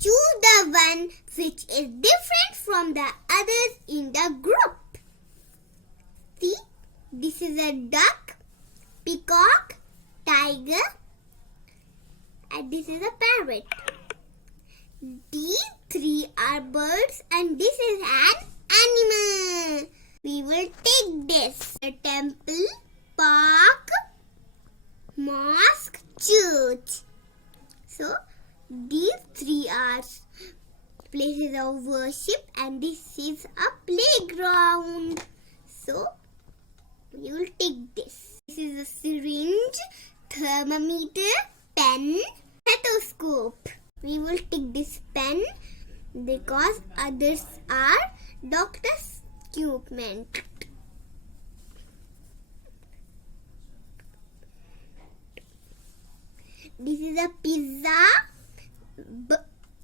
Choose the one which is different from the others in the group. See, this is a duck, peacock, tiger, and this is a parrot. These three are birds and this is an animal. We will take this. A temple, park, mosque, church. So, these three are places of worship and this is a playground. So, we will take this. This is a syringe, thermometer, pen, stethoscope. We will take this pen because others are doctor's equipment. This is a pizza,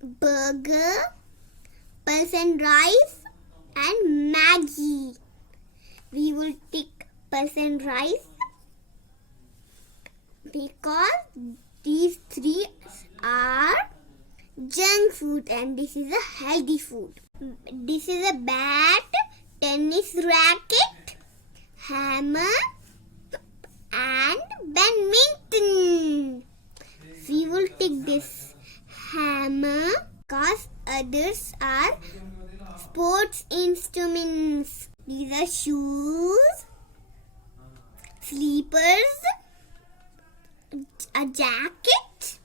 burger, pulse and rice and Maggie. We will take pulse and rice because these three are junk food and this is a healthy food. This is a bat, tennis racket, hammer and badminton. We will take this hammer because others are sports instruments. These are shoes, slippers, a jacket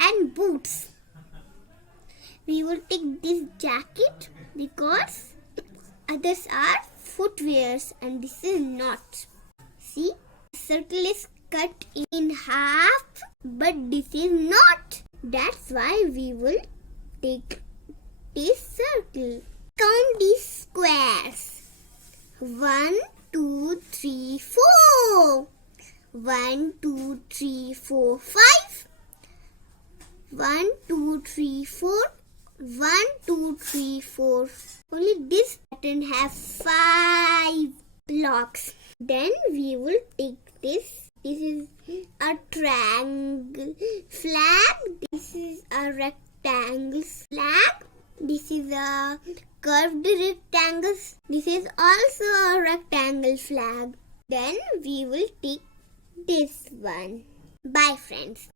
and boots. We will take this jacket because others are footwears and this is not. See, circle is cut in half but this is not. That's why we will take this circle. Count these squares. 1, 2, 3, 4. 1, 2, 3, 4, 5. 1, 2, 3, 4. 1, 2, 3, 4. Only this pattern has 5 blocks. Then we will take this. This is a triangle flag. This is a rectangle flag. This is a curved rectangle. This is also a rectangle flag. Then we will take this one. Bye friends.